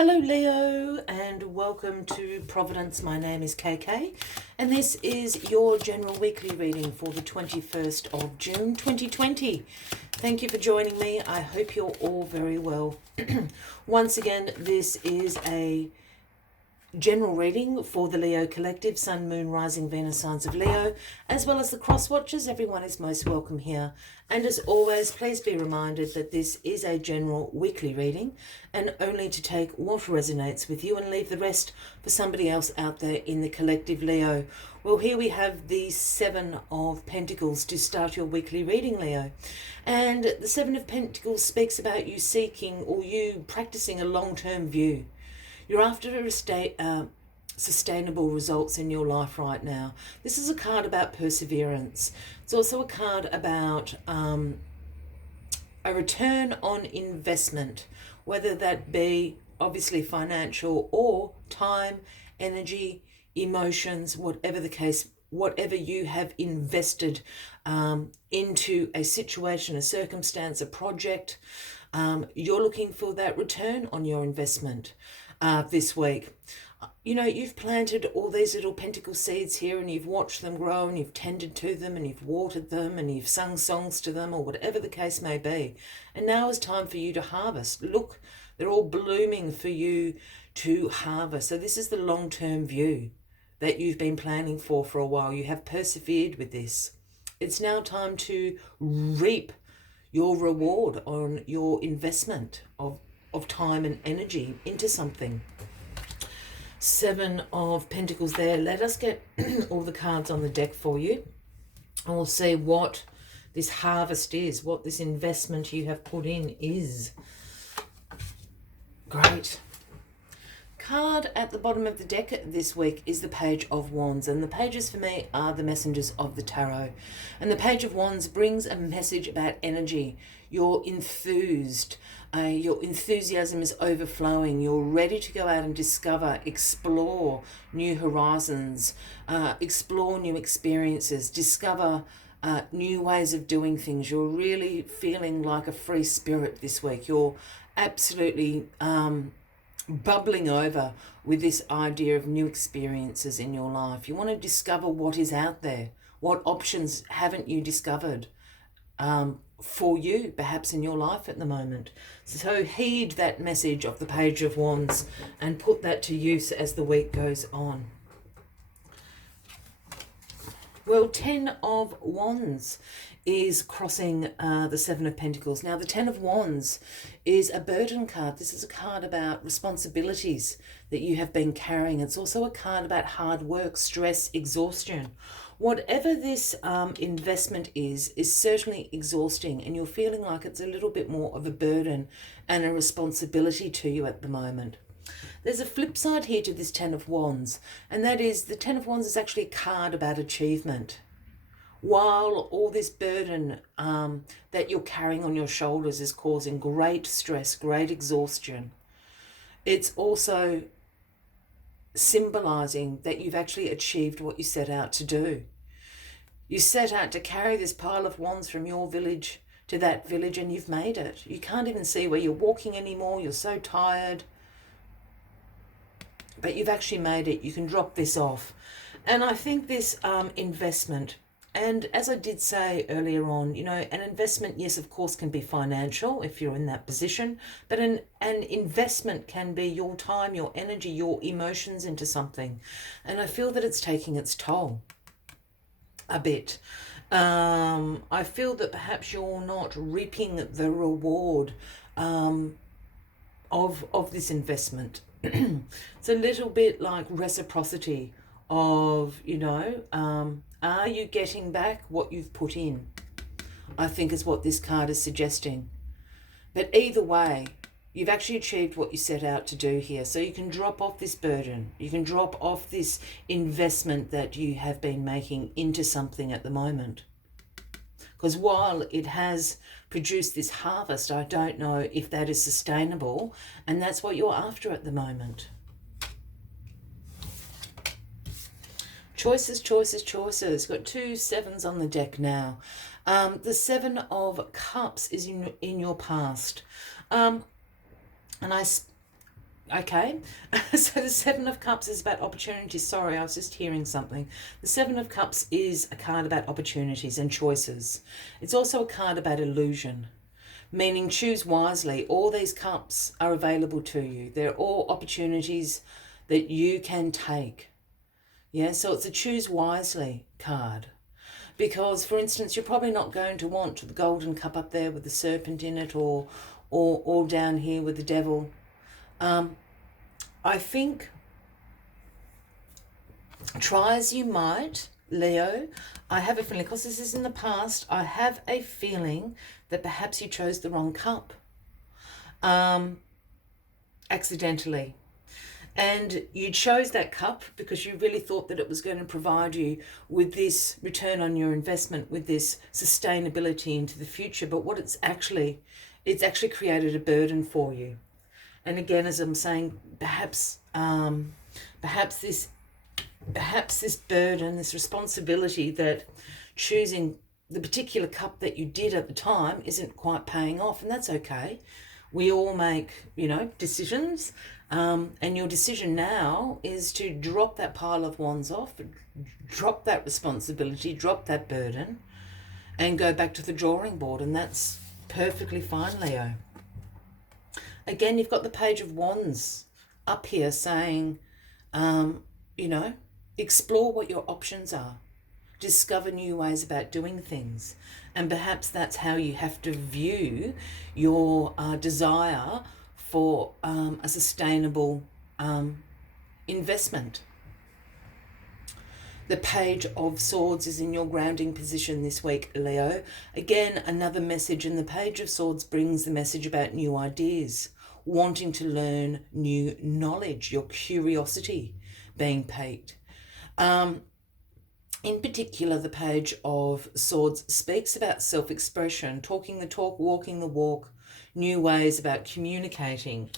Hello Leo and welcome to Providence. My name is KK and this is your general weekly reading for the 21st of June 2020. Thank you for joining me. I hope you're all very well. Once again, this is a general reading for the Leo collective, Sun, Moon, Rising, Venus signs of Leo, as well as the cross watchers. Everyone is most welcome here. And as always, please be reminded that this is a general weekly reading and only to take what resonates with you and leave the rest for somebody else out there in the collective Leo. Well, here we have the Seven of Pentacles to start your weekly reading, Leo. And the Seven of Pentacles speaks about you seeking or you practicing a long-term view. You're after sustainable results in your life right now. This is a card about perseverance. It's also a card about a return on investment, whether that be obviously financial or time, energy, emotions, whatever the case, whatever you have invested into a situation, a circumstance, a project, you're looking for that return on your investment. This week. You know, you've planted all these little pentacle seeds here and you've watched them grow and you've tended to them and you've watered them and you've sung songs to them or whatever the case may be. And now is time for you to harvest. Look, they're all blooming for you to harvest. So this is the long-term view that you've been planning for a while. You have persevered with this. It's now time to reap your reward on your investment of time and energy into something. Seven of Pentacles there. Let us get all the cards on the deck for you. And we'll see what this harvest is, what this investment you have put in is. Great. Card at the bottom of the deck this week is the Page of Wands, and the pages for me are the messengers of the tarot. And the Page of Wands brings a message about energy. You're enthused, your enthusiasm is overflowing, you're ready to go out and discover, explore new horizons, explore new experiences, discover new ways of doing things. You're really feeling like a free spirit this week. You're absolutely bubbling over with this idea of new experiences in your life. You want to discover what is out there. What options haven't you discovered for you, perhaps in your life at the moment? So heed that message of the Page of Wands and put that to use as the week goes on. Well, Ten of Wands is crossing the Seven of Pentacles. Now, the Ten of Wands is a burden card. This is a card about responsibilities that you have been carrying. It's also a card about hard work, stress, exhaustion. Whatever this investment is certainly exhausting, and you're feeling like it's a little bit more of a burden and a responsibility to you at the moment. There's a flip side here to this Ten of Wands, and that is the Ten of Wands is actually a card about achievement. While all this burden that you're carrying on your shoulders is causing great stress, great exhaustion, it's also symbolizing that you've actually achieved what you set out to do. You set out to carry this pile of wands from your village to that village, and you've made it. You can't even see where you're walking anymore. You're so tired. But you've actually made it. You can drop this off. And I think this investment, and as I did say earlier on, you know, an investment, yes, of course, can be financial if you're in that position, but an investment can be your time, your energy, your emotions into something. And I feel that it's taking its toll a bit. I feel that perhaps you're not reaping the reward of this investment. It's a little bit like reciprocity of, you know, are you getting back what you've put in? I think is what this card is suggesting. But either way, you've actually achieved what you set out to do here. So you can drop off this burden. You can drop off this investment that you have been making into something at the moment. Because while it has produced this harvest, I don't know if that is sustainable, and that's what you're after at the moment. Choices, choices, choices. Got two sevens on the deck now. The Seven of Cups is in your past. And Okay, so the Seven of Cups is about opportunities. Sorry, I was just hearing something. The Seven of Cups is a card about opportunities and choices. It's also a card about illusion, meaning choose wisely. All these cups are available to you. They're all opportunities that you can take. Yeah, so it's a choose wisely card. Because, for instance, you're probably not going to want the golden cup up there with the serpent in it, or down here with the devil. I think, try as you might, Leo, I have a feeling, because this is in the past, I have a feeling that perhaps you chose the wrong cup accidentally. And you chose that cup because you really thought that it was going to provide you with this return on your investment, with this sustainability into the future. But what it's actually created a burden for you. And again, as I'm saying, perhaps this burden, this responsibility that choosing the particular cup that you did at the time isn't quite paying off, and that's okay. We all make, decisions, and your decision now is to drop that pile of wands off, drop that responsibility, drop that burden, and go back to the drawing board, and that's perfectly fine, Leo. Again, you've got the Page of Wands up here saying, explore what your options are. Discover new ways about doing things. And perhaps that's how you have to view your desire for a sustainable investment. The Page of Swords is in your grounding position this week, Leo. Again, another message, and the Page of Swords brings the message about new ideas, wanting to learn new knowledge, your curiosity being piqued. In particular, the Page of Swords speaks about self-expression, talking the talk, walking the walk, new ways about communicating.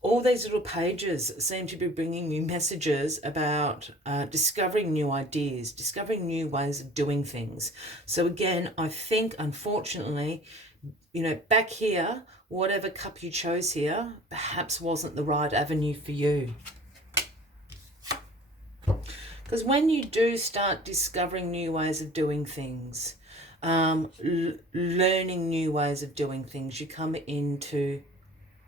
All these little pages seem to be bringing me messages about discovering new ideas, discovering new ways of doing things. So again, I think, unfortunately, back here, whatever cup you chose here, perhaps wasn't the right avenue for you. Because when you do start discovering new ways of doing things, learning new ways of doing things, you come into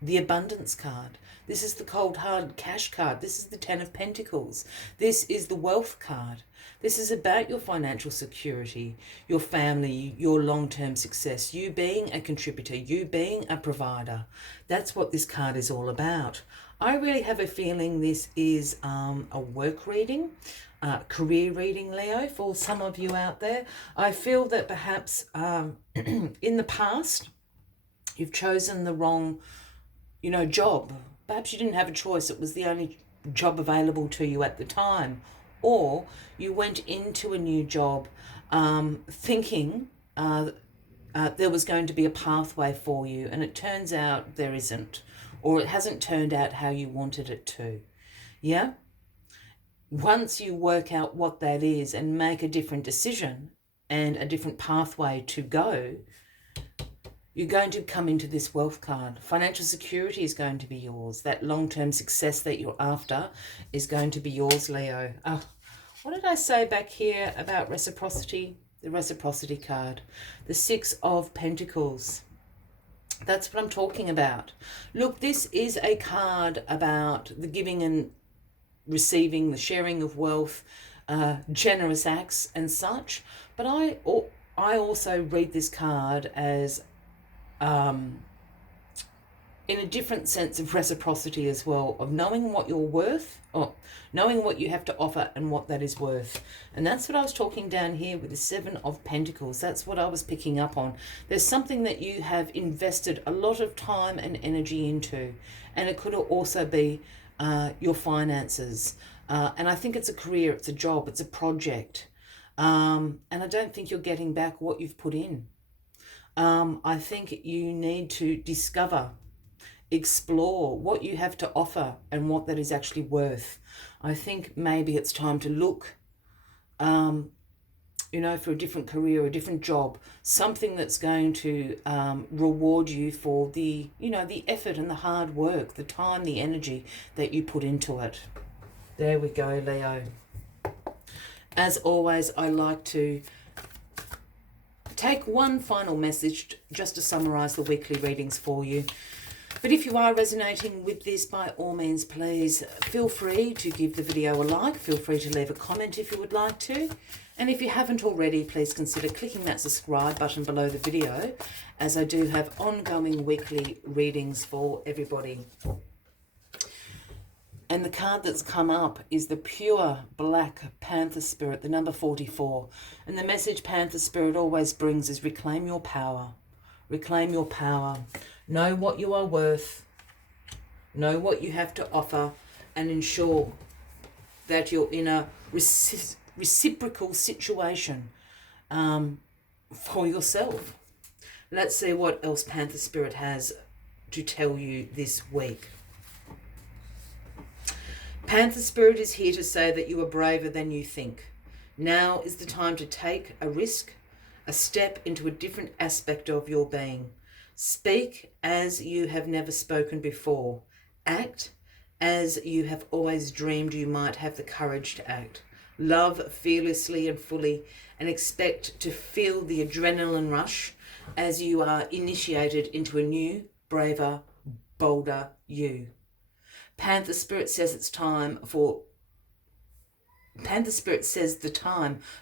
the abundance card. This is the cold hard cash card. This is the 10 of Pentacles. This is the wealth card. This is about your financial security, your family, your long-term success, you being a contributor, you being a provider. That's what this card is all about. I really have a feeling this is a work reading, career reading, Leo, for some of you out there. I feel that perhaps in the past, you've chosen the wrong, job. Perhaps you didn't have a choice. It was the only job available to you at the time. Or you went into a new job thinking there was going to be a pathway for you, and it turns out there isn't, or it hasn't turned out how you wanted it to. Yeah? Once you work out what that is and make a different decision and a different pathway to go, you're going to come into this wealth card. Financial security is going to be yours. That long-term success that you're after is going to be yours, Leo. Oh, what did I say back here about reciprocity? The reciprocity card. The 6 of Pentacles. That's what I'm talking about. Look, this is a card about the giving and receiving, the sharing of wealth, generous acts and such. But I also read this card as in a different sense of reciprocity as well, of knowing what you're worth, or knowing what you have to offer and what that is worth. And that's what I was talking down here with the 7 of Pentacles. That's what I was picking up on. There's something that you have invested a lot of time and energy into, and it could also be your finances. And I think it's a career, it's a job, it's a project. And I don't think you're getting back what you've put in. I think you need to discover, explore what you have to offer and what that is actually worth. I think maybe it's time to look, you know, for a different career, a different job, something that's going to reward you for the, you know, the effort and the hard work, the time, the energy that you put into it. There we go, Leo. As always, I like to take one final message just to summarize the weekly readings for you. But if you are resonating with this, by all means, please feel free to give the video a like. Feel free to leave a comment if you would like to. And if you haven't already, please consider clicking that subscribe button below the video, as I do have ongoing weekly readings for everybody. And the card that's come up is the pure black Panther Spirit, the number 44. And the message Panther Spirit always brings is reclaim your power. Reclaim your power. Know what you are worth. Know what you have to offer, and ensure that you're in a reciprocal situation for yourself. Let's see what else Panther Spirit has to tell you this week. Panther Spirit is here to say that you are braver than you think. Now is the time to take a risk, a step into a different aspect of your being. Speak as you have never spoken before. Act as you have always dreamed you might have the courage to act. Love fearlessly and fully, and expect to feel the adrenaline rush as you are initiated into a new, braver, bolder you. Panther Spirit says the time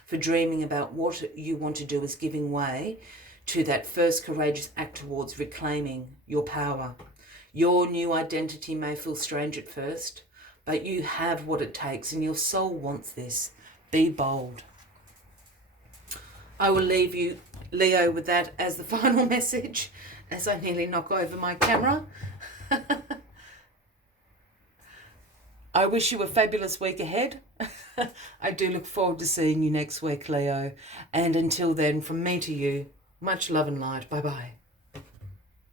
for dreaming about what you want to do is giving way to that first courageous act towards reclaiming your power. Your new identity may feel strange at first, but you have what it takes, and your soul wants this. Be bold. I will leave you, Leo, with that as the final message, as I nearly knock over my camera. I wish you a fabulous week ahead. I do look forward to seeing you next week, Leo. And until then, from me to you, much love and light. Bye-bye.